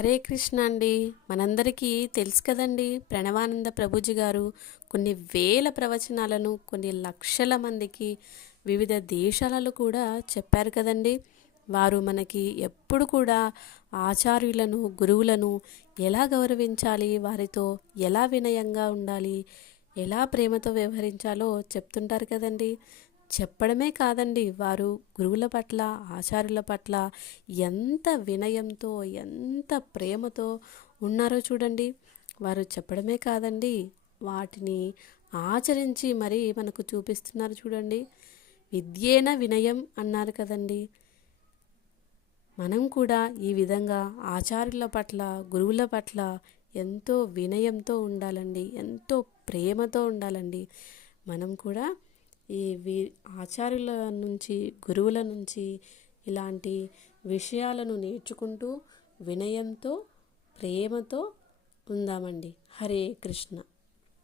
హరే కృష్ణ అండి. మనందరికీ తెలుసు కదండి ప్రణవానంద ప్రభుజీ గారు కొన్ని వేల ప్రవచనాలను కొన్ని లక్షల మందికి వివిధ దేశాలలో కూడా చెప్పారు కదండి. వారు మనకి ఎప్పుడు కూడా ఆచార్యులను గురువులను ఎలా గౌరవించాలి వారితో ఎలా వినయంగా ఉండాలి ఎలా ప్రేమతో వ్యవహరించాలో చెప్తుంటారు కదండి. చెప్పడమే కాదండి. వారు గురువుల పట్ల ఆచార్యుల పట్ల ఎంత వినయంతో ఎంత ప్రేమతో ఉన్నారో చూడండి. వారు చెప్పడమే కాదండి. వాటిని ఆచరించి మరీ మనకు చూపిస్తున్నారు చూడండి. విద్యేన వినయం అన్నారు కదండి. మనం కూడా ఈ విధంగా ఆచార్యుల పట్ల గురువుల పట్ల ఎంతో వినయంతో ఉండాలండి. ఎంతో ప్రేమతో ఉండాలండి. మనం కూడా ఈ వి ఆచార్యుల నుంచి గురువుల నుంచి ఇలాంటి విషయాలను నేర్చుకుంటూ వినయంతో ప్రేమతో ఉందామండి. హరే కృష్ణ.